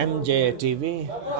MJ TV।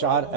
4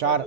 4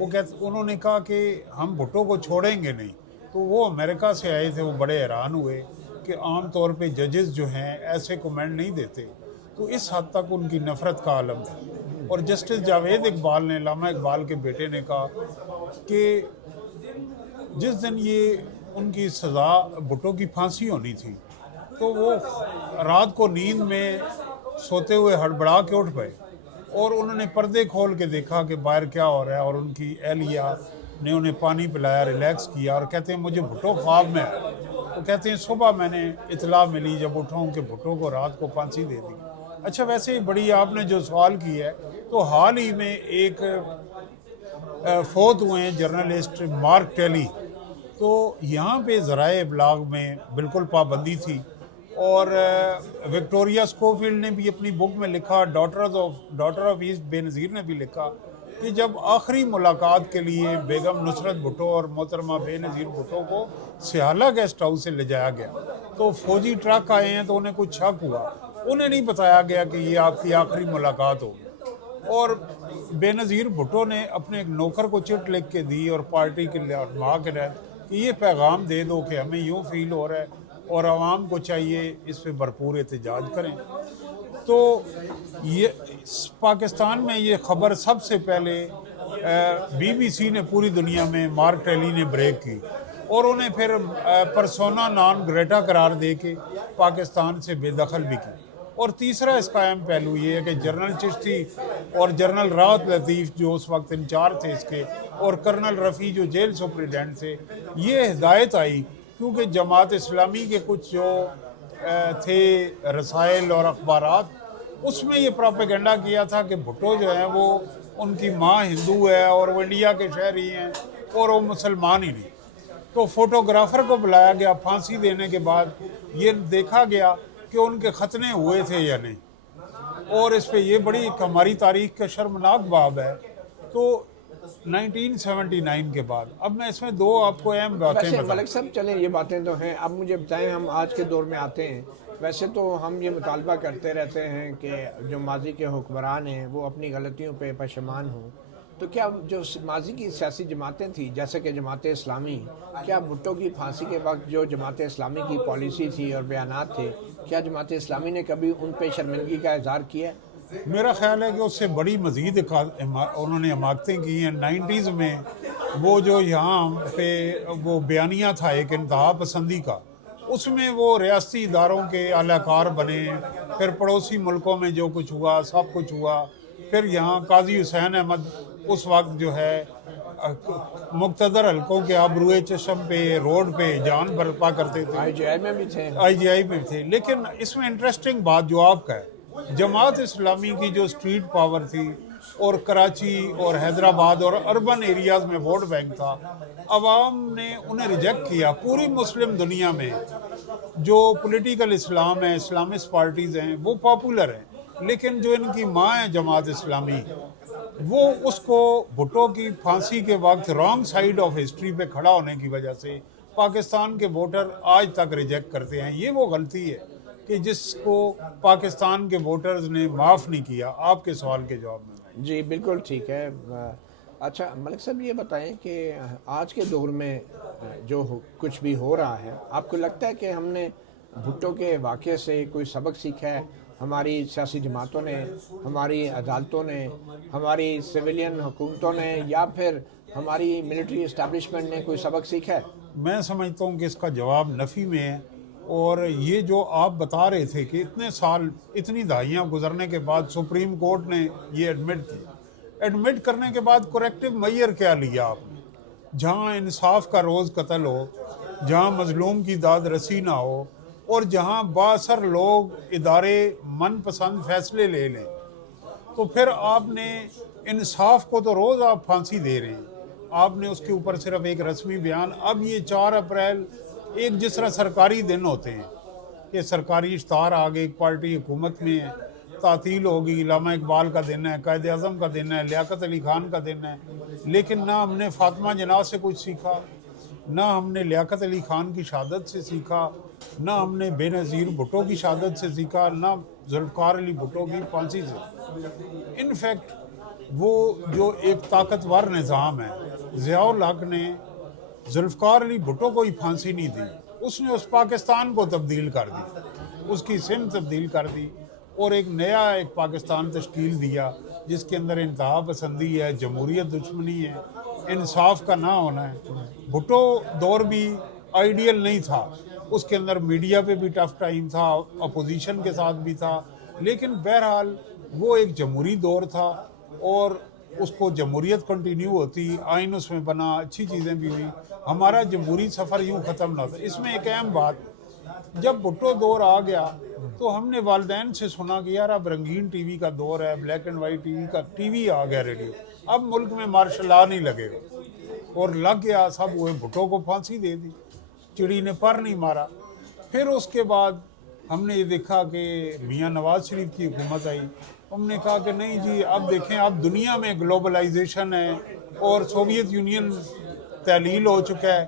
انہوں نے کہا کہ ہم بھٹو کو چھوڑیں گے نہیں. تو وہ امریکہ سے آئے تھے, وہ بڑے حیران ہوئے کہ عام طور پہ ججز جو ہیں ایسے کومنٹ نہیں دیتے. تو اس حد تک ان کی نفرت کا عالم تھا. اور جسٹس جاوید اقبال نے, علامہ اقبال کے بیٹے نے کہا کہ جس دن یہ ان کی سزا بھٹو کی پھانسی ہونی تھی تو وہ رات کو نیند میں سوتے ہوئے ہڑبڑا کے اٹھ پئے, اور انہوں نے پردے کھول کے دیکھا کہ باہر کیا ہو رہا ہے, اور ان کی اہلیہ نے انہیں پانی پلایا, ریلیکس کیا, اور کہتے ہیں مجھے بھٹو خواب میں آیا. تو کہتے ہیں صبح میں نے اطلاع ملی جب اٹھا ہوں کہ بھٹو کو رات کو پھانسی دے دی. اچھا, ویسے ہی بڑی آپ نے جو سوال کی ہے, تو حال ہی میں ایک فوت ہوئے ہیں جرنلسٹ مارک ٹیلی. تو یہاں پہ ذرائع ابلاغ میں بالکل پابندی تھی, اور وکٹوریا اسکوفیلڈ نے بھی اپنی بک میں لکھا, ڈاٹر آف ایسٹ بے نظیر نے بھی لکھا کہ جب آخری ملاقات کے لیے بیگم نصرت بھٹو اور محترمہ بے نظیر بھٹو کو سیالہ گیسٹ ہاؤس سے لے جایا گیا تو فوجی ٹرک آئے ہیں, تو انہیں کچھ شک ہوا. انہیں نہیں بتایا گیا کہ یہ آپ کی آخری ملاقات ہوگی, اور بے نظیر بھٹو نے اپنے ایک نوکر کو چٹ لکھ کے دی اور پارٹی کے رہنما کے رہے کہ یہ پیغام دے دو کہ ہمیں یوں فیل ہو رہا ہے اور عوام کو چاہیے اس پہ بھرپور احتجاج کریں. تو یہ پاکستان میں یہ خبر سب سے پہلے بی بی سی نے پوری دنیا میں مارک ٹیلی نے بریک کی, اور انہیں پھر پرسونا نان گریٹا قرار دے کے پاکستان سے بے دخل بھی کی. اور تیسرا اس کا اہم پہلو یہ ہے کہ جنرل چشتی اور جنرل راحت لطیف جو اس وقت انچارج تھے اس کے, اور کرنل رفیع جو جیل سپریڈنٹ تھے, یہ ہدایت آئی کیونکہ جماعت اسلامی کے کچھ جو تھے رسائل اور اخبارات, اس میں یہ پروپیگنڈا کیا تھا کہ بھٹو جو ہیں وہ ان کی ماں ہندو ہے اور وہ انڈیا کے شہری ہیں اور وہ مسلمان ہی نہیں. تو فوٹوگرافر کو بلایا گیا پھانسی دینے کے بعد, یہ دیکھا گیا کہ ان کے ختنے ہوئے تھے یا نہیں, اور اس پہ یہ بڑی ہماری تاریخ کا شرمناک باب ہے. تو 1979 کے بعد اب میں اس میں دو آپ کو اہم باتیں بتاؤں. ملک صاحب چلیں یہ باتیں تو ہیں, اب مجھے بتائیں ہم آج کے دور میں آتے ہیں. ویسے تو ہم یہ مطالبہ کرتے رہتے ہیں کہ جو ماضی کے حکمران ہیں وہ اپنی غلطیوں پہ پشیمان ہوں, تو کیا جو ماضی کی سیاسی جماعتیں تھیں جیسے کہ جماعت اسلامی, کیا بھٹو کی پھانسی کے وقت جو جماعت اسلامی کی پالیسی تھی اور بیانات تھے, کیا جماعت اسلامی نے کبھی ان پہ شرمندگی کا اظہار کیا؟ میرا خیال ہے کہ اس سے بڑی مزید انہوں نے حماقتیں کی ہیں. 90s میں وہ جو یہاں پہ وہ بیانیہ تھا ایک انتہا پسندی کا, اس میں وہ ریاستی اداروں کے اعلی کار بنے, پھر پڑوسی ملکوں میں جو کچھ ہوا سب کچھ ہوا, پھر یہاں قاضی حسین احمد اس وقت جو ہے مقتدر حلقوں کے آبروئے چشم پہ روڈ پہ جان برپا کرتے تھے, آئی جی آئی میں بھی تھے, میں تھے. لیکن اس میں انٹرسٹنگ بات جو آپ کا ہے, جماعت اسلامی کی جو اسٹریٹ پاور تھی اور کراچی اور حیدرآباد اور اربن ایریاز میں ووٹ بینک تھا, عوام نے انہیں ریجیکٹ کیا. پوری مسلم دنیا میں جو پولیٹیکل اسلام ہے, اسلامسٹ پارٹیز ہیں, وہ پاپولر ہیں, لیکن جو ان کی ماں ہے جماعت اسلامی, وہ اس کو بھٹو کی پھانسی کے وقت رانگ سائیڈ آف ہسٹری پہ کھڑا ہونے کی وجہ سے پاکستان کے ووٹر آج تک ریجیکٹ کرتے ہیں. یہ وہ غلطی ہے کہ جس کو پاکستان کے ووٹرز نے معاف نہیں کیا. آپ کے سوال کے جواب میں. جی بالکل ٹھیک ہے. اچھا ملک صاحب یہ بتائیں کہ آج کے دور میں جو کچھ بھی ہو رہا ہے, آپ کو لگتا ہے کہ ہم نے بھٹو کے واقعے سے کوئی سبق سیکھا ہے؟ ہماری سیاسی جماعتوں نے, ہماری عدالتوں نے, ہماری سویلین حکومتوں نے, یا پھر ہماری ملٹری اسٹیبلشمنٹ نے کوئی سبق سیکھا ہے؟ میں سمجھتا ہوں کہ اس کا جواب نفی میں ہے. اور یہ جو آپ بتا رہے تھے کہ اتنے سال اتنی دہائیاں گزرنے کے بعد سپریم کورٹ نے یہ ایڈمٹ کرنے کے بعد کریکٹیو میئر کیا لیا آپ نے؟ جہاں انصاف کا روز قتل ہو, جہاں مظلوم کی داد رسی نہ ہو, اور جہاں بااثر لوگ ادارے من پسند فیصلے لے لیں, تو پھر آپ نے انصاف کو تو روز آپ پھانسی دے رہے ہیں. آپ نے اس کے اوپر صرف ایک رسمی بیان, اب یہ 4 اپریل ایک جس طرح سرکاری دن ہوتے ہیں کہ سرکاری اشتہار آگے ایک پارٹی حکومت میں ہے, تعطیل ہوگی, علامہ اقبال کا دن ہے, قائد اعظم کا دن ہے, لیاقت علی خان کا دن ہے, لیکن نہ ہم نے فاطمہ جناح سے کچھ سیکھا, نہ ہم نے لیاقت علی خان کی شہادت سے سیکھا, نہ ہم نے بے نظیر بھٹو کی شہادت سے سیکھا, نہ ذوالفقار علی بھٹو کی پھانسی سے. انفیکٹ وہ جو ایک طاقتور نظام ہے، ضیاء الحق نے ذوالفقار علی بھٹو کو ہی پھانسی نہیں دی، اس نے اس پاکستان کو تبدیل کر دی، اس کی سمت تبدیل کر دی اور ایک نیا ایک پاکستان تشکیل دیا جس کے اندر انتہا پسندی ہے، جمہوریت دشمنی ہے، انصاف کا نہ ہونا ہے۔ بھٹو دور بھی آئیڈیل نہیں تھا، اس کے اندر میڈیا پہ بھی ٹف ٹائم تھا، اپوزیشن کے ساتھ بھی تھا، لیکن بہرحال وہ ایک جمہوری دور تھا اور اس کو جمہوریت کنٹینیو ہوتی، آئین اس میں بنا، اچھی چیزیں بھی ہوئی، ہمارا جمہوری سفر یوں ختم نہ ہوتا۔ اس میں ایک اہم بات، جب بھٹو دور آ گیا تو ہم نے والدین سے سنا کہ یار اب رنگین ٹی وی کا دور ہے، black and white T V آ گیا، ریڈیو، اب ملک میں مارشل لا نہیں لگے گا، اور لگ گیا، سب ہوئے، بھٹو کو پھانسی دے دی، چڑی نے پر نہیں مارا۔ پھر اس کے بعد ہم نے یہ دیکھا کہ میاں نواز شریف کی حکومت آئی، ہم نے کہا کہ نہیں جی اب دیکھیں اب دنیا میں گلوبلائزیشن ہے اور سوویت یونین تحلیل ہو چکا ہے،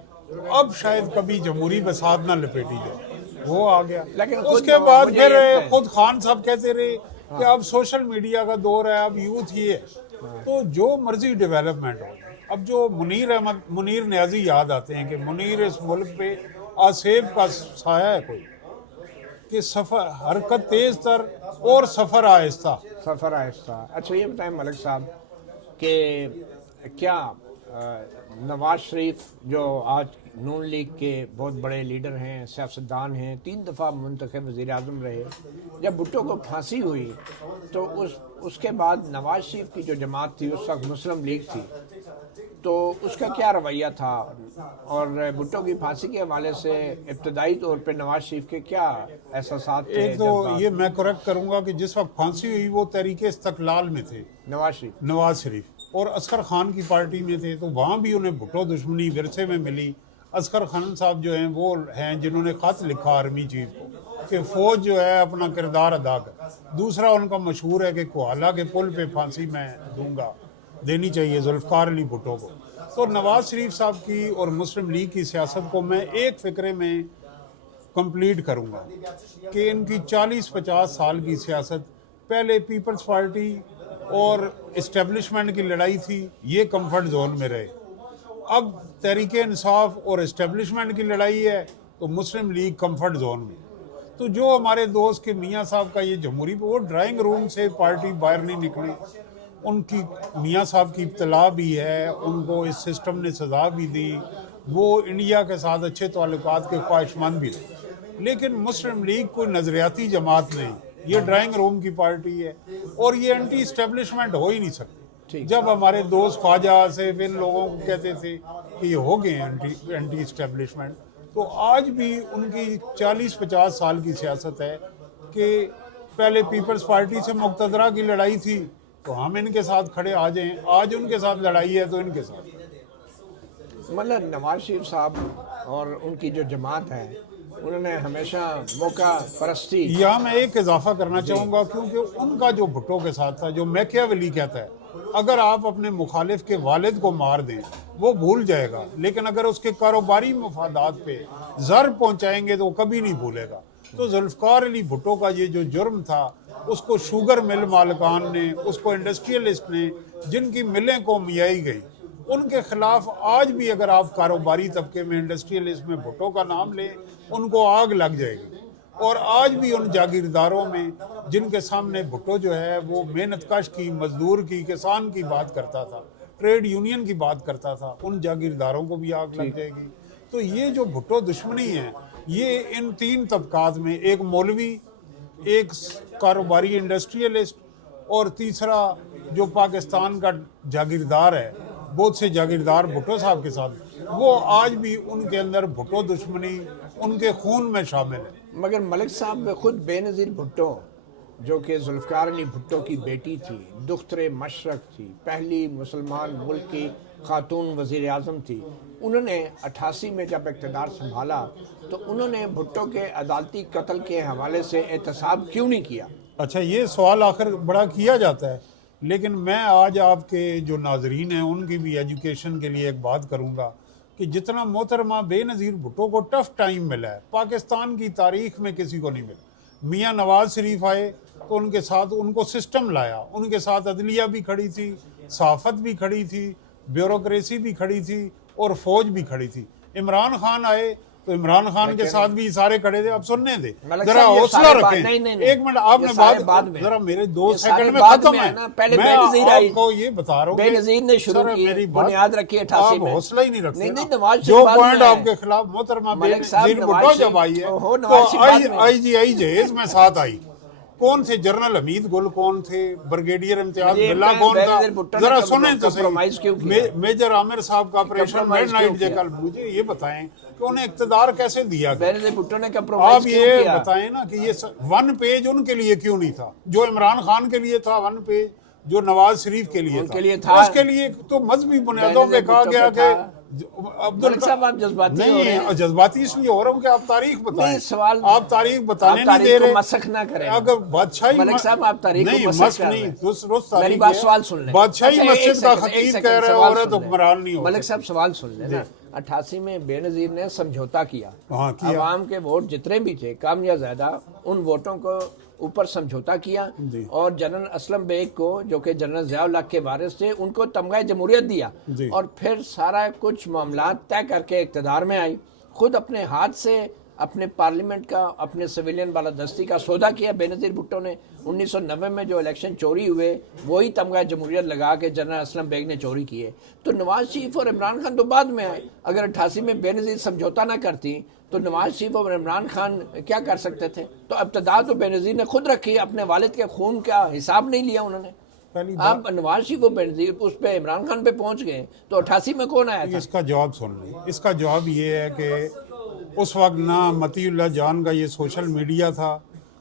اب شاید کبھی جمہوری بساط نہ لپیٹی جائے، وہ آ گیا۔ لیکن اس کے بعد پھر خود خان صاحب کہتے رہے کہ اب سوشل میڈیا کا دور ہے، اب یوتھ یہ ہے، تو جو مرضی ڈیولپمنٹ ہو۔ اب جو منیر نیازی یاد آتے ہیں کہ منیر اس ملک پہ آسیب کا سایہ ہے کوئی، کہ سفر حرکت تیز تر اور سفر آہستہ۔ سفر آہستہ۔ اچھا یہ بتائیں ملک صاحب کہ کیا نواز شریف جو آج نون لیگ کے بہت بڑے لیڈر ہیں، سیاستدان ہیں، 3 دفعہ منتخب وزیر اعظم رہے، جب بھٹو کو پھانسی ہوئی تو اس کے بعد نواز شریف کی جو جماعت تھی اس وقت مسلم لیگ تھی، تو اس کا کیا رویہ تھا، اور بھٹو کی پھانسی کے حوالے سے ابتدائی طور پہ نواز شریف کے کیا احساسات تھے؟ ایک تو یہ میں کریکٹ کروں گا کہ جس وقت پھانسی ہوئی وہ تحریک استقلال میں تھے نواز شریف، اور اصغر خان کی پارٹی میں تھے، تو وہاں بھی انہیں بھٹو دشمنی ورثے میں ملی۔ اصغر خان صاحب جو ہیں وہ ہیں جنہوں نے خط لکھا آرمی چیف کو کہ فوج جو ہے اپنا کردار ادا کر۔ دوسرا ان کا مشہور ہے کہ کوہالہ کے پل پہ پھانسی میں دوں گا، دینی چاہیے ذوالفقار علی بھٹو کو۔ تو نواز شریف صاحب کی اور مسلم لیگ کی سیاست کو میں ایک فقرے میں کمپلیٹ کروں گا کہ ان کی 40-50 سال کی سیاست، پہلے پیپلز پارٹی اور اسٹیبلشمنٹ کی لڑائی تھی، یہ کمفرٹ زون میں رہے، اب تحریک انصاف اور اسٹیبلشمنٹ کی لڑائی ہے تو مسلم لیگ کمفرٹ زون میں۔ تو جو ہمارے دوست کے میاں صاحب کا یہ جمہوری، وہ ڈرائنگ روم سے پارٹی باہر نہیں نکلی، ان کی میاں صاحب کی ابتلا بھی ہے، ان کو اس سسٹم نے سزا بھی دی، وہ انڈیا کے ساتھ اچھے تعلقات کے خواہشمند بھی تھے، لیکن مسلم لیگ کوئی نظریاتی جماعت نہیں، یہ ڈرائنگ روم کی پارٹی ہے اور یہ اینٹی اسٹیبلشمنٹ ہو ہی نہیں سکتی۔ جب ہمارے دوست خواجہ آصف ان لوگوں کو کہتے تھے کہ یہ ہو گئے اینٹی اسٹیبلشمنٹ، تو آج بھی ان کی 40-50 سال کی سیاست ہے کہ پہلے پیپلز پارٹی سے مقتدرہ کی لڑائی تھی تو ہم ان کے ساتھ کھڑے آ جائیں، آج ان کے ساتھ لڑائی ہے تو ان کے ساتھ۔ مطلب نواز شریف صاحب اور ان کی جو جماعت ہے انہوں نے ہمیشہ موقع پرستی۔ یہاں میں ایک اضافہ کرنا چاہوں گا، کیونکہ ان کا جو بھٹو کے ساتھ تھا، جو میکیاویلی کہتا ہے اگر آپ اپنے مخالف کے والد کو مار دیں وہ بھول جائے گا، لیکن اگر اس کے کاروباری مفادات پہ ضرر پہنچائیں گے تو وہ کبھی نہیں بھولے گا۔ تو ذوالفقار علی بھٹو کا یہ جو جرم تھا، اس کو شوگر مل مالکان نے، اس کو انڈسٹریلسٹ نے، جن کی ملیں کو میائی گئی، ان کے خلاف آج بھی اگر آپ کاروباری طبقے میں انڈسٹریلسٹ میں بھٹو کا نام لیں ان کو آگ لگ جائے گی۔ اور آج بھی ان جاگیرداروں میں جن کے سامنے بھٹو جو ہے وہ محنت کش کی، مزدور کی، کسان کی بات کرتا تھا، ٹریڈ یونین کی بات کرتا تھا، ان جاگیرداروں کو بھی آگ لگ جائے گی۔ تو یہ جو بھٹو دشمنی ہے یہ ان 3 طبقات میں، ایک مولوی، ایک کاروباری انڈسٹریلسٹ اور تیسرا جو پاکستان کا جاگیردار ہے، بہت سے جاگیردار بھٹو صاحب کے ساتھ، وہ آج بھی ان کے اندر بھٹو دشمنی ان کے خون میں شامل ہے۔ مگر ملک صاحب خود بے نظیر بھٹو جو کہ ذوالفقار علی بھٹو کی بیٹی تھی، دختر مشرق تھی، پہلی مسلمان ملک کی خاتون وزیر اعظم تھی، انہوں نے 88 میں جب اقتدار سنبھالا تو انہوں نے بھٹو کے عدالتی قتل کے حوالے سے احتساب کیوں نہیں کیا؟ اچھا یہ سوال آخر بڑا کیا جاتا ہے، لیکن میں آج آپ کے جو ناظرین ہیں ان کی بھی ایجوکیشن کے لیے ایک بات کروں گا کہ جتنا محترمہ بے نظیر بھٹو کو ٹف ٹائم ملا ہے پاکستان کی تاریخ میں کسی کو نہیں ملا، میاں نواز شریف آئے تو ان کے ساتھ ان کو سسٹم لایا، ان کے ساتھ عدلیہ بھی کھڑی تھی، صحافت بھی کھڑی تھی، بیوروکریسی بھی کھڑی تھی اور فوج بھی کھڑی تھی۔ عمران خان آئے تو عمران خان کے ساتھ بھی سارے کھڑے تھے۔ اب سننے دے ذرا حوصلہ رکھیں، ایک منٹ آپ نے بات ذرا میرے 2 سیکنڈ میں ختم ہے، میں آپ کو یہ بتا رہا ہوں بے نظیر نے شروع کی، بنیاد رکھی 88 میں، آپ حوصلہ ہی نہیں رکھتے نا۔ نواز جو شریف پوائنٹ آپ کے خلاف محترمہ بے نظیر بھٹو جب آئی ہے تو آئی جہیز میں ساتھ آئی، کون تھے؟ جنرل حمید گل کون تھے؟ بریگیڈیئر امتیاز بلّہ کون تھا؟ ذرا سنیں تو صحیح۔ میجر عامر صاحب کا آپریشن میڈ نائٹ جے کل، مجھے یہ بتائیں کہ انہیں اقتدار کیسے دیا گیا؟ آپ یہ بتائیں نا کہ یہ 1 پیج ان کے لیے کیوں نہیں تھا؟ جو عمران خان کے لیے تھا 1 پیج، جو نواز شریف کے لیے تھا، اس کے لیے تو مذہبی بنیادوں پہ کہا گیا کہ نہیں، جذباتی اس لیے ہو رہا ہوں کہ آپ تاریخ بتائیں، آپ تاریخ بتانے نہیں دے رہے، مسخ نہ کریں۔ اگر بادشاہی ملک صاحب آپ تاریخ کو مسخ کر رہے ہیں، میری بات سوال سن لیں۔ بادشاہی مسجد کا خطیب کہہ رہے عورت حکمران نہیں ہو۔ ملک صاحب سوال سن لیں نا، 88 میں بے نظیر نے سمجھوتا کیا، عوام کے ووٹ جتنے بھی تھے کم یا زیادہ، ان ووٹوں کو اوپر سمجھوتا کیا اور جنرل اسلم بیگ کو جو کہ جنرل ضیاء الحق کے وارث تھے ان کو تمغہ جمہوریت دیا، اور پھر سارا کچھ معاملات طے کر کے اقتدار میں آئی، خود اپنے ہاتھ سے اپنے پارلیمنٹ کا، اپنے سویلین بالادستی کا سودا کیا بے نظیر بھٹو نے۔ 1990 میں جو الیکشن چوری ہوئے وہی تمغہ جمہوریت لگا کے جنرل اسلم بیگ نے چوری کیے۔ تو نواز شریف اور عمران خان تو بعد میں آئے، اگر 88 میں بے نظیر سمجھوتا نہ کرتی تو نواز شریف اور عمران خان کیا کر سکتے تھے؟ تو ابتدا تو بے نظیر نے خود رکھی، اپنے والد کے خون کا حساب نہیں لیا انہوں نے۔ آپ نواز شریف و بے نظیر اس پہ عمران خان پہ پہنچ گئے تو 88 میں کون آیا تھا؟ اس کا جواب سن لیں۔ اس کا جواب یہ ہے کہ اس وقت نہ متی اللہ جان کا یہ سوشل میڈیا تھا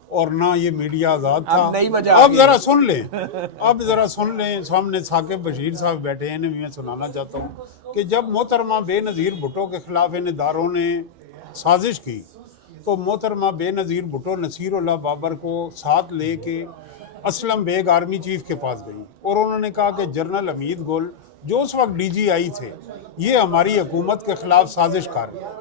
اور نہ یہ میڈیا آزاد تھا۔ اب ذرا سن لیں، سامنے ثاقب بشیر صاحب بیٹھے ہیں، انہیں بھی میں سنانا چاہتا ہوں کہ جب محترمہ بے نظیر بھٹو کے خلاف ان اداروں نے سازش کی تو محترمہ بے نظیر بھٹو نصیر اللہ بابر کو ساتھ لے کے اسلم بیگ آرمی چیف کے پاس گئی اور انہوں نے کہا کہ جنرل حمید گل جو اس وقت ڈی جی آئی تھے یہ ہماری حکومت کے خلاف سازش کر رہے ہیں۔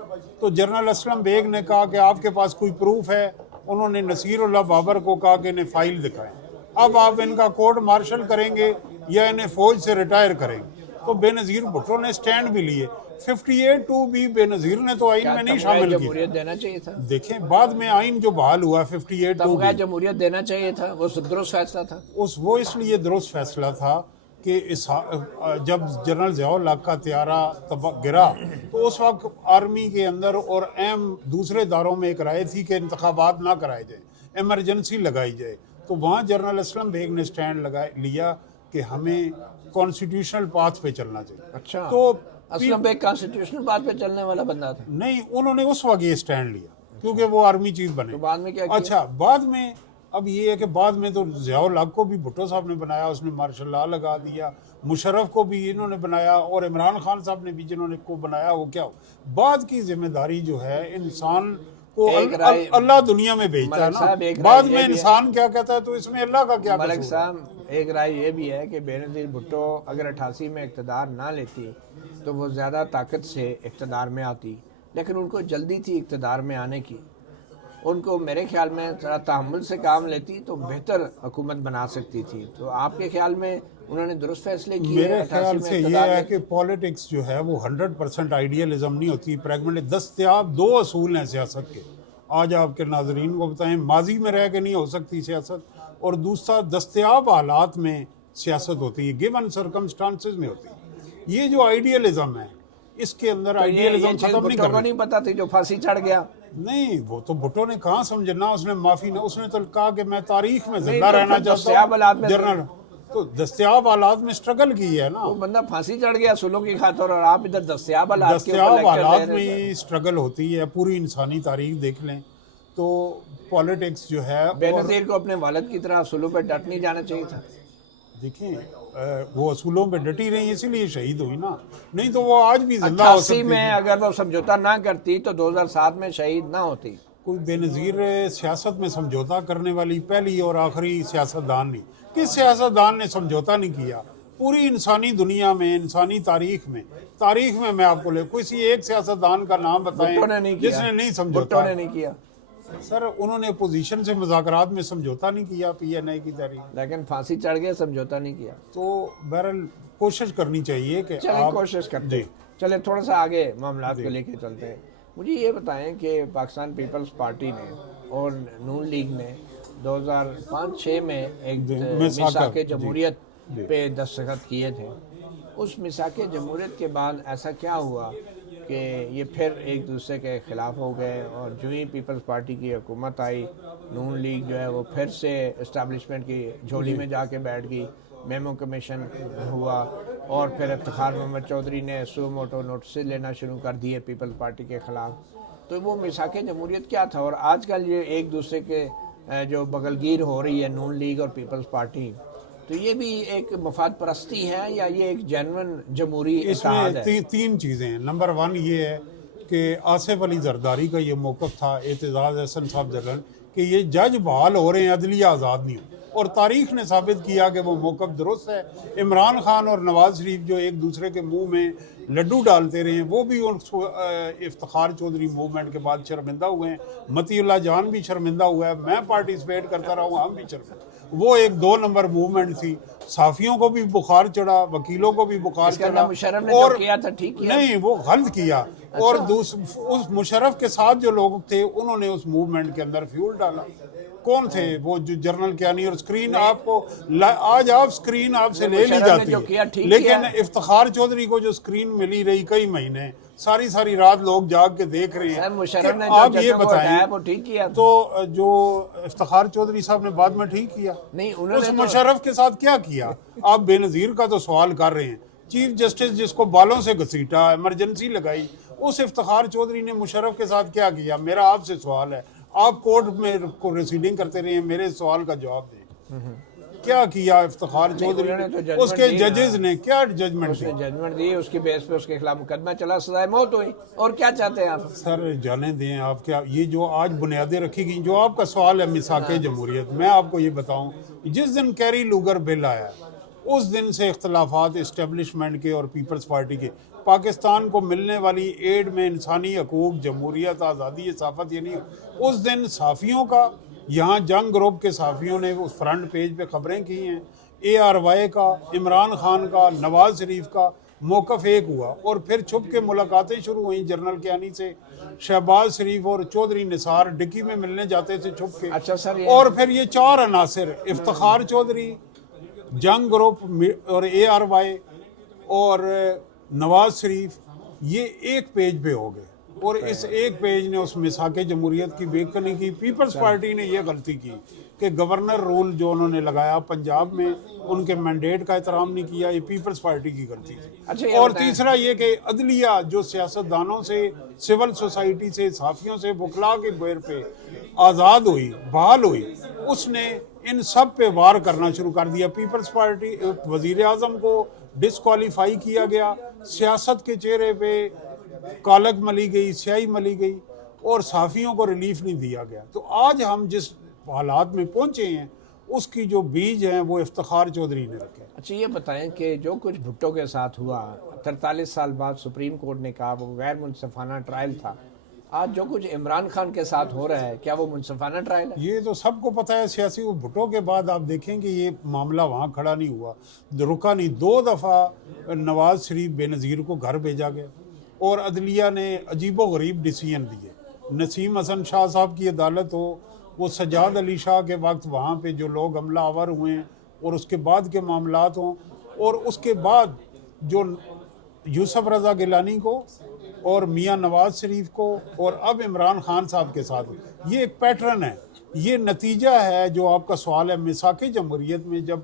تو جنرل اسلم بیگ نے کہا کہ آپ کے پاس کوئی پروف ہے؟ انہوں نے نصیر اللہ بابر کو کہا کہ انہیں فائل دکھائیں، اب آپ ان کا کورٹ مارشل کریں گے یا انہیں فوج سے ریٹائر کریں گے؟ تو بے نظیر بھٹو نے سٹینڈ بھی لیے۔ 58(2) بھی بے نظیر نے تو آئین میں نہیں شامل کی۔ جمہوریت دینا چاہیے تھا، دیکھیں بعد میں آئین جو بحال ہوا 58(2) تمغہ جمہوریت دینا چاہیے تھا، وہ درست فیصلہ تھا۔ وہ اس لیے درست فیصلہ تھا کہ جب جنرل ضیاء الحق کا طیارہ گرا تو اس وقت آرمی کے اندر اور اہم دوسرے اداروں میں ایک رائے تھی کہ انتخابات نہ کرائے جائیں، ایمرجنسی لگائی جائے، تو وہاں جنرل اسلم بیگ نے سٹینڈ لیا کہ ہمیں کانسٹیٹیوشنل پاتھ پہ چلنا چاہیے۔ اچھا، تو اسلم بیگ کانسٹیٹیوشنل پاتھ پہ چلنے والا بندہ تھا؟ نہیں، انہوں نے اس وقت یہ سٹینڈ لیا کیونکہ وہ آرمی چیف بنے۔ تو بعد میں کیا کیا؟ اچھا، بعد میں اب یہ ہے کہ بعد میں تو ضیاء الحق کو بھی بھٹو صاحب نے بنایا، اس نے مارشل لا لگا دیا، مشرف کو بھی انہوں نے بنایا اور عمران خان صاحب نے بھی جنہوں نے کو بنایا وہ کیا ہو۔ بعد کی ذمہ داری جو ہے انسان کو اللہ دنیا میں بھیجتا ہے نا، بعد میں انسان کیا کہتا ہے تو اس میں اللہ کا کیا قصور؟ ملک صاحب ایک رائے یہ بھی ہے کہ بے نظیر بھٹو اگر 88 میں اقتدار نہ لیتی تو وہ زیادہ طاقت سے اقتدار میں آتی، لیکن ان کو جلدی تھی اقتدار میں آنے کی، ان کو میرے خیال میں ذرا تحمل سے کام لیتی تو بہتر حکومت بنا سکتی تھی۔ تو آپ کے خیال میں انہوں نے درست فیصلے کیے؟ میرے خیال سے یہ ہے کہ پولیٹکس جو ہے وہ 100% آئیڈیالزم نہیں ہوتی، پریگمنٹ دستیاب 2 اصول ہیں سیاست کے، آج آپ کے ناظرین کو بتائیں، ماضی میں رہ کے نہیں ہو سکتی سیاست، اور دوسرا دستیاب حالات میں سیاست ہوتی ہے، گیون سرکمسٹانسز میں ہوتی ہے۔ یہ جو آئیڈیالزم ہے اس کے اندر آئیڈیالزم ختم نہیں کرنا۔ نہیں پتا تھی جو پھانسی چڑھ گیا؟ نہیں، وہ تو بھٹو نے کہاں سمجھنا، اس نے معافی نہ، اس نے تو کہا کہ میں تاریخ میں زندہ رہنا چاہتا ہوں جنرل، تو دستیاب حالات میں سٹرگل کی ہے نا، وہ بندہ پھانسی چڑھ گیا اصولوں کی خاطر اور آپ ادھر دستیاب حالات میں ہی سٹرگل ہوتی ہے۔ پوری انسانی تاریخ دیکھ لیں تو پولیٹکس جو ہے، بے نظیر کو اپنے والد کی طرح اصولوں پہ ڈٹ نہیں جانا چاہیے تھا؟ دیکھیں وہ اصولوں پہ ڈٹی رہی اسی لیے شہید ہوئی نا، نہیں تو وہ آج بھی زندہ ہو سکتی 88 میں اگر وہ سمجھوتا نہ کرتی تو 2007 میں شہید نہ ہوتی۔ کوئی بے نظیر سیاست میں سمجھوتا کرنے والی پہلی اور آخری سیاستدان نہیں۔ کس سیاستدان نے سمجھوتا نہیں کیا؟ پوری انسانی دنیا میں، انسانی تاریخ میں میں آپ کو کسی ایک سیاستدان کا نام بتائیں جس نے نہیں سمجھوتا۔ بھٹو نے نہیں کیا۔ سر انہوں نے اپوزیشن سے مذاکرات میں سمجھوتا نہیں کیا PNA کی تحریک، لیکن پھانسی چڑھ گئے، سمجھوتا نہیں کیا. تو بہرحال کوشش کرنی چاہیے کہ چلیں کوشش کرتے جی ہیں. چلیں تھوڑا سا آگے معاملات کو لے کے چلتے ہیں. مجھے یہ بتائیں کہ پاکستان پیپلز پارٹی نے اور نون لیگ نے 2005-06 میں ایک میثاق جمہوریت پہ دستخط کیے تھے. اس میثاق جمہوریت کے بعد ایسا کیا ہوا کہ یہ پھر ایک دوسرے کے خلاف ہو گئے، اور جو ہی پیپلز پارٹی کی حکومت آئی، نون لیگ جو ہے وہ پھر سے اسٹیبلشمنٹ کی جھولی میں جا کے بیٹھ گئی. میمو کمیشن ہوا، اور پھر افتخار محمد چودھری نے سو موٹو نوٹسز لینا شروع کر دیے پیپلز پارٹی کے خلاف. تو وہ میثاق جمہوریت کیا تھا؟ اور آج کل یہ ایک دوسرے کے جو بغلگیر ہو رہی ہے نون لیگ اور پیپلز پارٹی، تو یہ بھی ایک مفاد پرستی ہے یا یہ ایک جینون جمہوری اتحاد ہے؟ اس میں تین چیزیں ہیں. نمبر 1 یہ ہے کہ آصف علی زرداری کا یہ موقف تھا، اعتزاز احسن صاحب جلن، کہ یہ جج بحال ہو رہے ہیں، عدلیہ آزاد نہیں ہو، اور تاریخ نے ثابت کیا کہ وہ موقف درست ہے. عمران خان اور نواز شریف جو ایک دوسرے کے منہ میں لڈو ڈالتے رہے ہیں، وہ بھی افتخار چودھری موومنٹ کے بعد شرمندہ ہوئے ہیں. متی اللہ جان بھی شرمندہ ہوا ہے، میں پارٹیسپیٹ کرتا رہا ہوں، ہم بھی شرمندہ. وہ ایک 2 نمبر موومنٹ تھی. صحافیوں کو بھی بخار چڑھا، وکیلوں کو بھی بخار چڑھا، مشرف نے جو کیا تھا ٹھیک کیا نہیں، وہ غلط کیا. اور اس مشرف کے ساتھ جو لوگ تھے انہوں نے اس موومنٹ کے اندر فیول ڈالا. کون تھے وہ؟ جو جنرل کیانی. اور سکرین آپ کو آج آپ سکرین آپ سے لے لی جاتی ہے، لیکن افتخار چودھری کو جو سکرین ملی رہی کئی مہینے، ساری رات لوگ جاگ کے دیکھ رہے ہیں. آپ یہ بتائیں تو جو افتخار چودھری صاحب نے بعد میں ٹھیک کیا، اس مشرف کے ساتھ کیا کیا؟ آپ بے نظیر کا تو سوال کر رہے ہیں. چیف جسٹس جس کو بالوں سے گھسیٹا، ایمرجنسی لگائی، اس افتخار چودھری نے مشرف کے ساتھ کیا کیا؟ میرا آپ سے سوال ہے. آپ کورٹ میں ریسیڈنگ کرتے رہے ہیں، میرے سوال کا جواب دیں. کیا کیا افتخار چودھری نے؟ اس کے ججز نے کیا ججمنٹ دی؟ اس کی بیس پہ اس کے خلاف مقدمہ چلا، سزائے موت ہوئی. اور کیا چاہتے ہیں آپ؟ سر جانے دیں آپ. کیا یہ جو آج بنیادیں رکھی گئیں، جو آپ کا سوال ہے میثاق جمہوریت، میں آپ کو یہ بتاؤں، جس دن کیری لوگر بل آیا اس دن سے اختلافات اسٹیبلشمنٹ کے اور پیپلز پارٹی کے. پاکستان کو ملنے والی ایڈ میں انسانی حقوق، جمہوریت، آزادی، صحافت، یعنی اس دن صحافیوں کا، یہاں جنگ گروپ کے صحافیوں نے اس فرنٹ پیج پہ خبریں کی ہیں. ARY کا، عمران خان کا، نواز شریف کا موقف ایک ہوا، اور پھر چھپ کے ملاقاتیں شروع ہوئیں جنرل کیانی سے. شہباز شریف اور چودھری نثار ڈکی میں ملنے جاتے تھے چھپ کے. اچھا سر، اور پھر یہ 4 عناصر، افتخار چودھری، جنگ گروپ اور ARY اور نواز شریف، یہ ایک پیج پہ ہو گئے، اور اس ایک پیج نے اس میثاق جمہوریت کی بے کنی کی. پیپلز پارٹی نے یہ غلطی کی کہ گورنر رول جو انہوں نے لگایا پنجاب میں، ان کے مینڈیٹ کا احترام نہیں کیا. یہ پیپلز پارٹی کی غلطی تھی. اور تیسرا یہ کہ عدلیہ جو سیاستدانوں سے، سول سوسائٹی سے، صحافیوں سے، وکلاء کے بیر پہ آزاد ہوئی، بحال ہوئی، اس نے ان سب پہ وار کرنا شروع کر دیا. پیپلز پارٹی، وزیر اعظم کو ڈسکوالیفائی کیا گیا، سیاست کے چہرے پہ کالک ملی گئی، سیاہی ملی گئی، اور صحافیوں کو ریلیف نہیں دیا گیا. تو آج ہم جس حالات میں پہنچے ہیں اس کی جو بیج ہیں وہ افتخار چودھری نے رکھے. اچھا یہ بتائیں کہ جو کچھ بھٹو کے ساتھ ہوا، 43 سال بعد سپریم کورٹ نے کہا وہ غیر منصفانہ ٹرائل تھا. آج جو کچھ عمران خان کے ساتھ ہو رہا ہے، کیا وہ منصفانہ ٹرائل ہے؟ یہ تو سب کو پتہ ہے. سیاسی بھٹو کے بعد آپ دیکھیں کہ یہ معاملہ وہاں کھڑا نہیں ہوا، رکا نہیں. 2 دفعہ نواز شریف بے نظیر کو گھر بھیجا گیا، اور عدلیہ نے عجیب و غریب ڈیسیژن دیے. نسیم حسن شاہ صاحب کی عدالت ہو، وہ سجاد علی شاہ کے وقت وہاں پہ جو لوگ حملہ آور ہوئے ہیں، اور اس کے بعد کے معاملات ہوں، اور اس کے بعد جو یوسف رضا گیلانی کو اور میاں نواز شریف کو اور اب عمران خان صاحب کے ساتھ، یہ ایک پیٹرن ہے. یہ نتیجہ ہے جو آپ کا سوال ہے. میثاق جمہوریت میں جب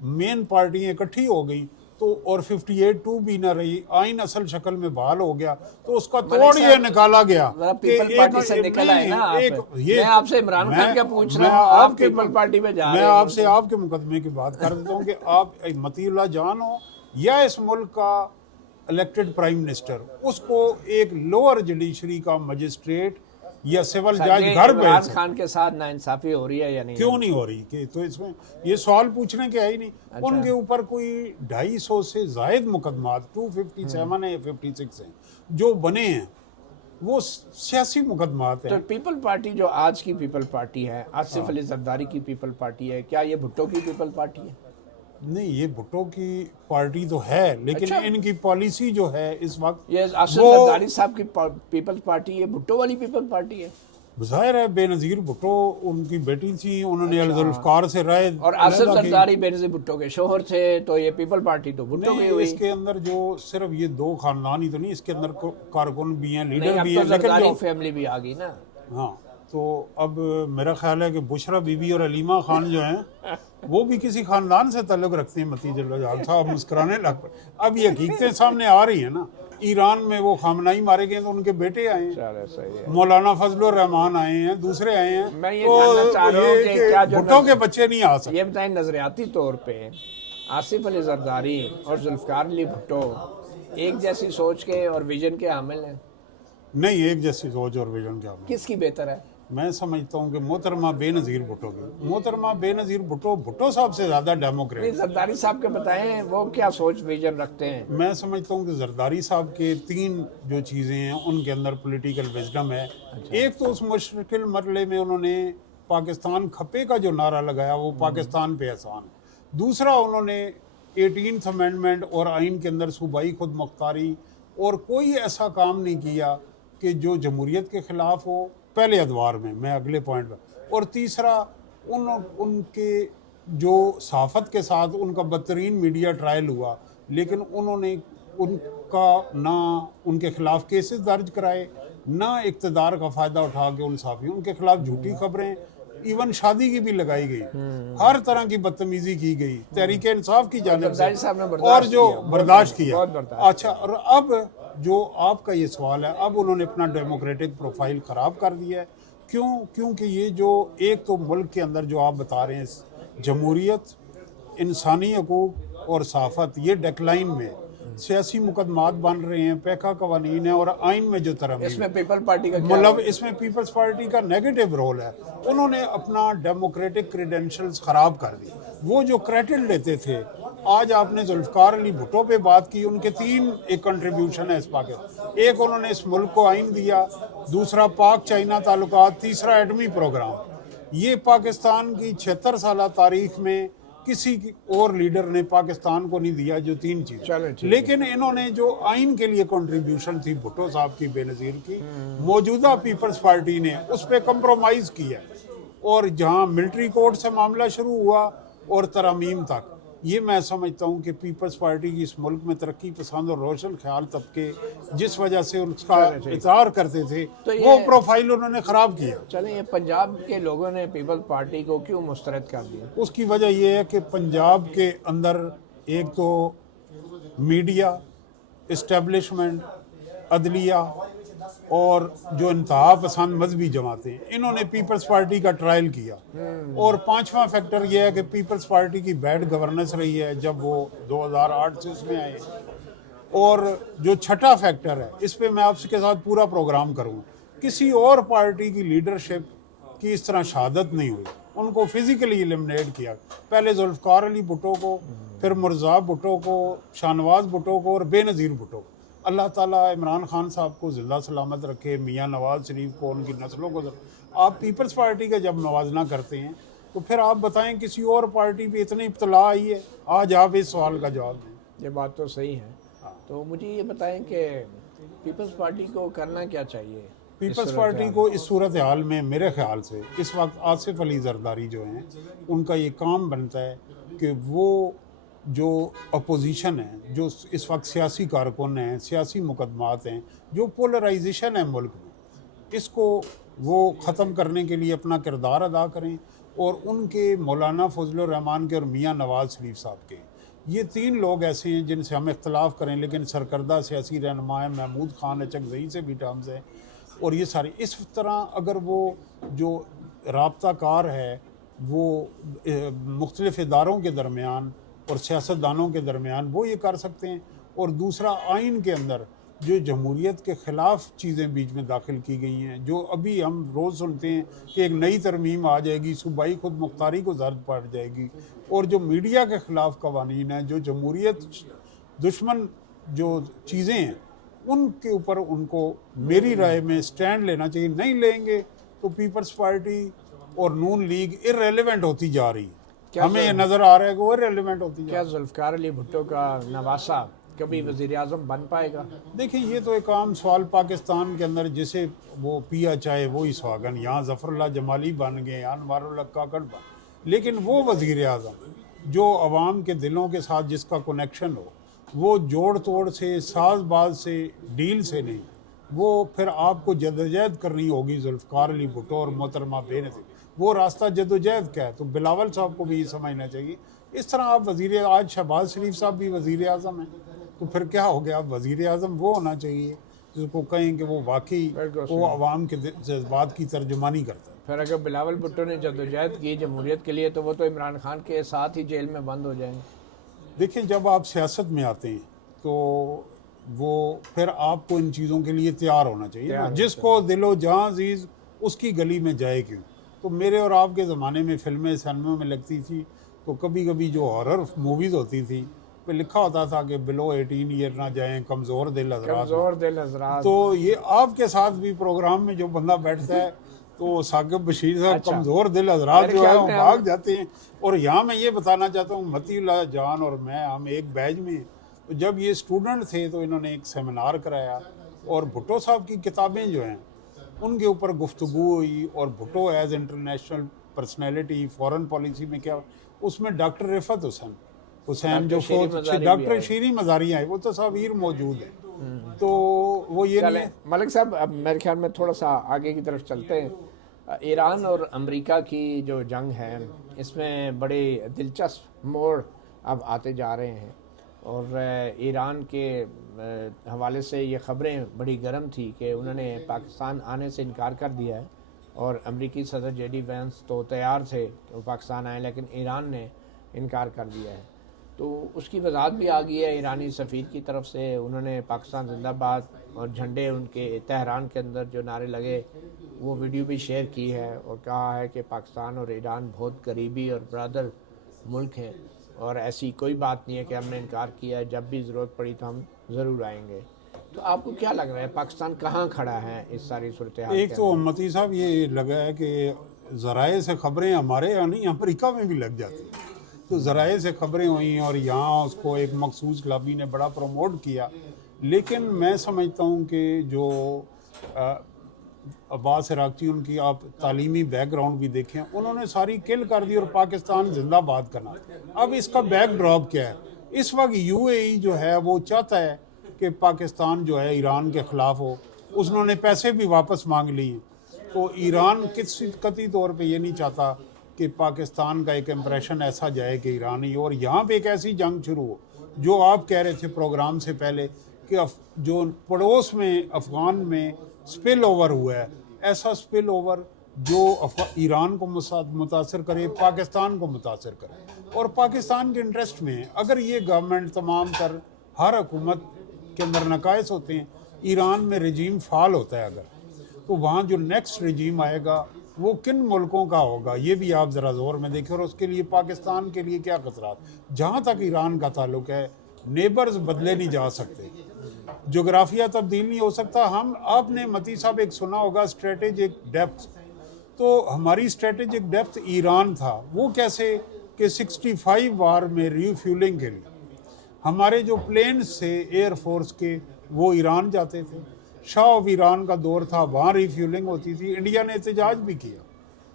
مین پارٹیاں اکٹھی ہو گئی تو، اور 58-2 بھی نہ رہی، آئین اصل شکل میں بحال ہو گیا، تو اس کا توڑ یہ نکالا گیا. پیپل پارٹی سے نکل آئے نا آپ. میں آپ سے عمران خان کیا پوچھ رہا ہوں، آپ پیپل پارٹی میں جا رہے ہیں. میں آپ سے آپ کے مقدمے کی بات کر دیتا ہوں کہ آپ متی اللہ جان ہو یا اس ملک کا الیکٹڈ پرائم منسٹر، اس کو ایک لوور جوڈیشری کا مجسٹریٹ یا سول جج گھر بھیج. عمران خان کے ساتھ ناانصافی ہو رہی ہے یا نہیں؟ کیوں نہیں ہو رہی؟ کہ تو اس میں یہ سوال پوچھنے کے ہے ہی نہیں. ان کے اوپر کوئی 250 سے زائد مقدمات، 257 ہیں یا 56 ہیں جو بنے ہیں. وہ سیاسی مقدمات تو ہیں. پیپل پارٹی جو آج کی پیپل پارٹی ہے، آصف علی زرداری کی پیپل پارٹی ہے، کیا یہ بھٹو کی پیپل پارٹی ہے؟ نہیں، یہ بھٹو کی پارٹی تو ہے، لیکن ان کی پالیسی جو ہے اس وقت یہ آصف زرداری صاحب کی پیپل پارٹی یہ بھٹو والی پیپل پارٹی ہے؟ ظاہر ہے بے نظیر بھٹو ان کی بیٹی تھی، انہوں نے ذوالفقار سے رائے اور آصف زرداری بے نظیر بھٹو کے شوہر تھے، تو یہ پیپل پارٹی تو بھٹو کی ہوئی. اس کے اندر جو صرف یہ دو خاندان ہی تو نہیں، اس کے اندر کارکن بھی ہیں، نہیں، لیڈر اب بھی تو ہیں، لیکن زرداری جو فیملی بھی آ گئی نا. ہاں، تو اب میرا خیال ہے کہ بشرا بی بی اور علیمہ خان جو ہیں وہ بھی کسی خاندان سے تعلق رکھتے ہیں. متی جلال صاحب مسکرانے لگ پڑے. اب یہ حقیقتیں سامنے آ رہی ہیں نا. ایران میں وہ خامنائی مارے گئے تو ان کے بیٹے آئے ہیں، چلے صحیح ہے. مولانا فضل الرحمان آئے ہیں، دوسرے آئے ہیں. میں یہ جاننا چاہ رہا ہوں کہ کیا جو بھٹو کے بچے نہیں آ سکتے. یہ بتائیں نظریاتی طور پہ آصف علی زرداری اور ذوالفقار علی بھٹو ایک جیسی سوچ کے اور ویژن کے حامل ہیں؟ نہیں، ایک جیسی سوچ اور ویژن کیا. کس کی بہتر ہے؟ میں سمجھتا ہوں کہ محترمہ بے نظیر بھٹو کی. محترمہ بے نظیر بھٹو صاحب سے زیادہ ڈیموکریٹ. نہیں، زرداری صاحب کے بتائیں وہ کیا سوچ ویژن رکھتے ہیں. میں سمجھتا ہوں کہ زرداری صاحب کے تین جو چیزیں ہیں ان کے اندر پولیٹیکل وزڈم ہے. ایک تو اس مشکل مرحلے میں انہوں نے پاکستان کھپے کا جو نعرہ لگایا وہ پاکستان پہ احسان ہے. دوسرا انہوں نے 18th امینڈمنٹ اور آئین کے اندر صوبائی خود مختاری اور کوئی ایسا کام نہیں کیا کہ جو جمہوریت کے خلاف ہو پہلے ادوار میں اگلے پوائنٹ پر. اور تیسرا ان کے جو صحافت کے ساتھ ان کا بدترین میڈیا ٹرائل ہوا، لیکن انہوں نے ان کا نہ ان کے خلاف کیسز درج کرائے، نہ اقتدار کا فائدہ اٹھا کے ان صحافیوں ان کے خلاف جھوٹی خبریں ایون شادی کی بھی لگائی گئی، ہر طرح کی بدتمیزی کی گئی تحریک انصاف کی جانب سے، اور جو برداشت کیا. اچھا، اور اب جو آپ کا یہ سوال ہے، اب انہوں نے اپنا ڈیموکریٹک پروفائل خراب کر دیا ہے. کیونکہ یہ جو ایک تو ملک کے اندر جو آپ بتا رہے ہیں جمہوریت، انسانی حقوق اور صحافت یہ ڈیکلائن میں، سیاسی مقدمات بن رہے ہیں، پیکا قوانین ہیں اور آئین میں جو ترمیم، اس میں پیپل پارٹی کا اس میں پیپلز پارٹی کا نیگیٹو رول ہے. انہوں نے اپنا ڈیموکریٹک کریڈینشلز خراب کر دی. وہ جو کریڈٹ لیتے تھے، آج آپ نے ذوالفقار علی بھٹو پہ بات کی، ان کے تین ایک کنٹریبیوشن ہے اس پاکستان. ایک انہوں نے اس ملک کو آئین دیا، دوسرا پاک چائنا تعلقات، تیسرا ایٹمی پروگرام. یہ پاکستان کی 76 سالہ تاریخ میں کسی اور لیڈر نے پاکستان کو نہیں دیا جو تین چیز. لیکن انہوں نے جو آئین کے لیے کنٹریبیوشن تھی بھٹو صاحب کی، بے نظیر کی، موجودہ پیپلز پارٹی نے اس پہ کمپرومائز کیا. اور جہاں ملٹری کورٹ سے معاملہ شروع ہوا اور ترامیم تک، یہ میں سمجھتا ہوں کہ پیپلز پارٹی کی اس ملک میں ترقی پسند اور روشن خیال طبقے جس وجہ سے اس کا اطاعت کرتے تھے وہ پروفائل انہوں نے خراب کیا. چلیں، یہ پنجاب کے لوگوں نے پیپلز پارٹی کو کیوں مسترد کر دیا؟ اس کی وجہ یہ ہے کہ پنجاب کے اندر ایک تو میڈیا، اسٹیبلشمنٹ، عدلیہ اور جو انتہا پسند مذہبی جماعتیں، انہوں نے پیپلز پارٹی کا ٹرائل کیا. اور پانچواں فیکٹر یہ ہے کہ پیپلز پارٹی کی بیڈ گورننس رہی ہے جب وہ 2008 سے اس میں آئے. اور جو چھٹا فیکٹر ہے، اس پہ میں آپ کے ساتھ پورا پروگرام کروں، کسی اور پارٹی کی لیڈرشپ کی اس طرح شہادت نہیں ہوئی. ان کو فزیکلی ایلیمنیٹ کیا، پہلے ذوالفقار علی بھٹو کو، پھر مرزا بھٹو کو، شاہنواز بھٹو کو اور بے نظیر بھٹو کو. اللہ تعالیٰ عمران خان صاحب کو زندہ سلامت رکھے، میاں نواز شریف کو، ان کی نسلوں کو. آپ پیپلز پارٹی کا جب موازنہ کرتے ہیں تو پھر آپ بتائیں کسی اور پارٹی پہ اتنی ابتلا آئی ہے. آج آپ اس سوال کا جواب دیں. یہ بات تو صحیح ہے. تو مجھے یہ بتائیں کہ پیپلز پارٹی کو کرنا کیا چاہیے؟ پیپلز پارٹی کو اس صورتحال میں میرے خیال سے اس وقت آصف علی زرداری جو ہیں ان کا یہ کام بنتا ہے کہ وہ جو اپوزیشن ہے، جو اس وقت سیاسی کارکن ہیں، سیاسی مقدمات ہیں، جو پولرائزیشن ہے ملک میں، اس کو وہ ختم کرنے کے لیے اپنا کردار ادا کریں. اور ان کے مولانا فضل الرحمان کے اور میاں نواز شریف صاحب کے، یہ تین لوگ ایسے ہیں جن سے ہم اختلاف کریں لیکن سرکردہ سیاسی رہنما ہیں. محمود خان اچکزئی سے بھی ٹرمز ہیں. اور یہ سارے اس طرح اگر وہ جو رابطہ کار ہے وہ مختلف اداروں کے درمیان اور سیاستدانوں کے درمیان وہ یہ کر سکتے ہیں. اور دوسرا آئین کے اندر جو جمہوریت کے خلاف چیزیں بیچ میں داخل کی گئی ہیں، جو ابھی ہم روز سنتے ہیں کہ ایک نئی ترمیم آ جائے گی، صوبائی خود مختاری کو زرد پڑ جائے گی، اور جو میڈیا کے خلاف قوانین ہیں، جو جمہوریت دشمن جو چیزیں ہیں ان کے اوپر ان کو میری رائے میں سٹینڈ لینا چاہیے. نہیں لیں گے تو پیپلز پارٹی اور نون لیگ ارریلیونٹ ہوتی جا رہی ہے. ہمیں یہ نظر آ رہا ہے کہ وہ ارریلیونٹ ہوتی جا رہی ہے. کیا ذوالفقار علی بھٹو کا نواسہ کبھی وزیر اعظم بن پائے گا؟ دیکھیں یہ تو ایک عام سوال پاکستان کے اندر جسے وہ پیا چاہے وہی سواگن. یہاں ظفر اللہ جمالی بن گئے, انوار اللہ کاکڑ بن, لیکن وہ وزیر اعظم جو عوام کے دلوں کے ساتھ جس کا کنیکشن ہو, وہ جوڑ توڑ سے, ساز باز سے, ڈیل سے نہیں, وہ پھر آپ کو جدوجہد کرنی ہوگی. ذوالفقار علی بھٹو اور محترمہ بینظیر وہ راستہ جدوجہد کا ہے, تو بلاول صاحب کو بھی یہ سمجھنا چاہیے. اس طرح آپ وزیر, آج شہباز شریف صاحب بھی وزیر اعظم ہیں, تو پھر کیا ہو گیا؟ اب وزیر اعظم وہ ہونا چاہیے جس کو کہیں کہ وہ واقعی وہ عوام کے جذبات کی ترجمانی کرتا ہے. پھر اگر بلاول بھٹو نے جدوجہد کی جمہوریت کے لیے تو وہ تو عمران خان کے ساتھ ہی جیل میں بند ہو جائیں گے. دیکھیں جب آپ سیاست میں آتے ہیں تو وہ پھر آپ کو ان چیزوں کے لیے تیار ہونا چاہیے. جس کو دل و جہاں عزیز اس کی گلی میں جائے کیوں. تو میرے اور آپ کے زمانے میں فلمیں سینما میں لگتی تھی تو کبھی کبھی جو ہارر موویز ہوتی تھی پہ لکھا ہوتا تھا کہ بلو 18 ایئر نہ جائیں, کمزور دل حضرات. تو یہ آپ کے ساتھ بھی پروگرام میں جو بندہ بیٹھتا ہے تو ثاقب بشیر صاحب کمزور دل حضرات جو ہے وہ بھاگ جاتے ہیں. اور یہاں میں یہ بتانا چاہتا ہوں, متی اللہ جان اور میں ہم ایک بیچ میں, تو جب یہ اسٹوڈنٹ تھے تو انہوں نے ایک سیمینار کرایا اور بھٹو صاحب کی کتابیں جو ہیں ان کے اوپر گفتگو ہوئی. اور Bhutto as international personality foreign policy میں کیا, اس میں ڈاکٹر رفعت حسین جو ڈاکٹر شیری مزاری آئے, وہ تصاویر موجود ہیں. تو وہ یہ نہیں. ملک صاحب اب میرے خیال میں تھوڑا سا آگے کی طرف چلتے ہیں. ایران اور امریکہ کی جو جنگ ہے اس میں بڑے دلچسپ موڑ اب آتے جا رہے ہیں, اور ایران کے حوالے سے یہ خبریں بڑی گرم تھی کہ انہوں نے پاکستان آنے سے انکار کر دیا ہے, اور امریکی صدر جے ڈی وینس تو تیار تھے کہ وہ پاکستان آئیں, لیکن ایران نے انکار کر دیا ہے. تو اس کی وضاحت بھی آ گئی ہے ایرانی سفیر کی طرف سے. انہوں نے پاکستان زندہ باد اور جھنڈے ان کے تہران کے اندر جو نعرے لگے وہ ویڈیو بھی شیئر کی ہے, اور کہا ہے کہ پاکستان اور ایران بہت قریبی اور برادر ملک ہیں, اور ایسی کوئی بات نہیں ہے کہ ہم نے انکار کیا ہے, جب بھی ضرورت پڑی تو ہم ضرور آئیں گے. تو آپ کو کیا لگ رہا ہے پاکستان کہاں کھڑا ہے اس ساری صورتحال؟ ایک تو متی صاحب یہ لگا ہے کہ ذرائع سے خبریں ہمارے یہاں نہیں, امریکہ میں بھی لگ جاتی ہیں. تو ذرائع سے خبریں ہوئیں اور یہاں اس کو ایک مخصوص لابی نے بڑا پروموٹ کیا. لیکن میں سمجھتا ہوں کہ جو عباس عراقچی, ان کی آپ تعلیمی بیک گراؤنڈ بھی دیکھیں, انہوں نے ساری کل کر دی اور پاکستان زندہ باد کرنا. اب اس کا بیک ڈراپ کیا ہے؟ اس وقت یو اے ای جو ہے وہ چاہتا ہے کہ پاکستان جو ہے ایران کے خلاف ہو. انہوں نے پیسے بھی واپس مانگ لیے. تو ایران کسی قطعی طور پہ یہ نہیں چاہتا کہ پاکستان کا ایک امپریشن ایسا جائے کہ ایرانی, اور یہاں پہ ایک ایسی جنگ شروع ہو جو آپ کہہ رہے تھے پروگرام سے پہلے کہ جو پڑوس میں افغان میں سپل اوور ہوا ہے, ایسا سپل اوور جو ایران کو متاثر کرے, پاکستان کو متاثر کرے. اور پاکستان کے انٹرسٹ میں اگر یہ گورنمنٹ تمام تر ہر حکومت کے اندر نقائص ہوتے ہیں, ایران میں رجیم فعال ہوتا ہے اگر, تو وہاں جو نیکسٹ رجیم آئے گا وہ کن ملکوں کا ہوگا یہ بھی آپ ذرا زور میں دیکھیں. اور اس کے لیے پاکستان کے لیے کیا خطرات. جہاں تک ایران کا تعلق ہے نیبرز بدلے نہیں جا سکتے, جغرافیہ تبدیل نہیں ہو سکتا. آپ نے متی صاحب ایک سنا ہوگا اسٹریٹجک ڈیپتھ, تو ہماری اسٹریٹجک ڈیپتھ ایران تھا. وہ کیسے کہ 65 وار میں ری فیولنگ کے لیے ہمارے جو پلینز تھے ایئر فورس کے وہ ایران جاتے تھے. شاہ آف ایران کا دور تھا, وہاں ری فیولنگ ہوتی تھی. انڈیا نے احتجاج بھی کیا.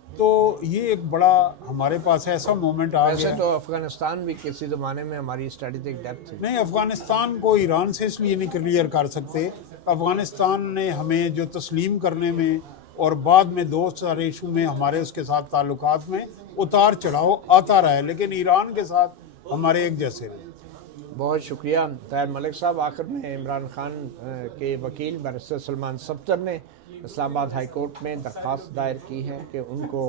تو یہ ایک بڑا ہمارے پاس ایسا مومنٹ آ گیا. تو افغانستان بھی کسی زمانے میں ہماری اسٹریٹجک ڈیپتھ تھی. نہیں, افغانستان کو ایران سے اس لیے نہیں کلیئر کر سکتے. افغانستان نے ہمیں جو تسلیم کرنے میں اور بعد میں دوست سارے ایشو میں ہمارے اس کے ساتھ تعلقات میں اتار چڑھاؤ آتا رہا ہے, لیکن ایران کے ساتھ ہمارے ایک جیسے رہے. بہت شکریہ طاہر ملک صاحب. آخر میں عمران خان کے وکیل بیرسٹر سلمان صفدر نے اسلام آباد ہائی کورٹ میں درخواست دائر کی ہے کہ ان کو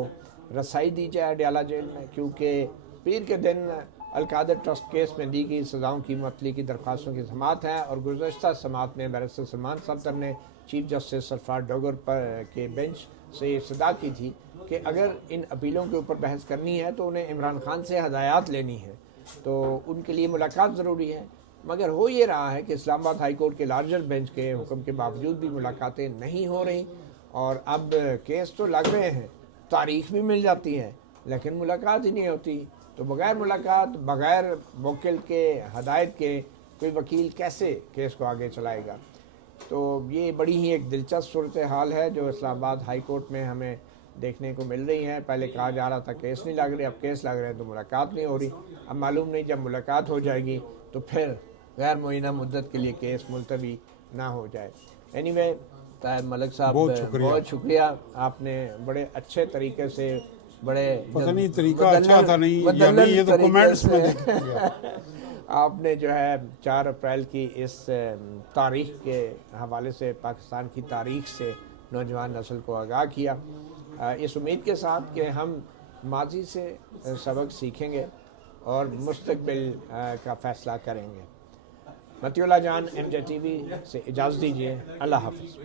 رسائی دی جائے اڈیالہ جیل میں, کیونکہ پیر کے دن القادر ٹرسٹ کیس میں دی گئی سزاؤں کی معطلی کی درخواستوں کی سماعت ہے. اور گزشتہ سماعت میں بیرسٹر سلمان صفدر نے چیف جسٹس سرفراز ڈوگر کے بینچ سے صدا کی تھی کہ اگر ان اپیلوں کے اوپر بحث کرنی ہے تو انہیں عمران خان سے ہدایات لینی ہے, تو ان کے لیے ملاقات ضروری ہے. مگر ہو یہ رہا ہے کہ اسلام آباد ہائی کورٹ کے لارجر بینچ کے حکم کے باوجود بھی ملاقاتیں نہیں ہو رہی، اور اب کیس تو لگ رہے ہیں، تاریخ بھی مل جاتی ہے، لیکن ملاقات ہی نہیں ہوتی۔ تو بغیر ملاقات، بغیر موکل کے ہدایت کے کوئی وکیل کیسے کیس کو آگے چلائے گا؟ تو یہ بڑی ہی ایک دلچسپ صورتحال ہے جو اسلام آباد ہائی کورٹ میں ہمیں دیکھنے کو مل رہی ہے۔ پہلے کہا جا رہا تھا کیس نہیں لگ رہے، اب کیس لگ رہے ہیں تو ملاقات نہیں ہو رہی۔ اب معلوم نہیں جب ملاقات ہو جائے گی تو پھر غیر معینہ مدت کے لیے کیس ملتوی نہ ہو جائے۔ اینی وے طاہر ملک صاحب بہت شکریہ، آپ نے بڑے اچھے طریقے سے، بڑے پتہ نہیں طریقہ اچھا تھا نہیں یا نہیں، یہ تو کمنٹس میں دیکھیں آپ نے جو ہے 4 اپریل کی اس تاریخ کے حوالے سے پاکستان کی تاریخ سے نوجوان نسل کو آگاہ کیا، اس امید کے ساتھ کہ ہم ماضی سے سبق سیکھیں گے اور مستقبل کا فیصلہ کریں گے۔ مطیع اللہ جان، MJ TV سے اجازت دیجیے، اللہ حافظ۔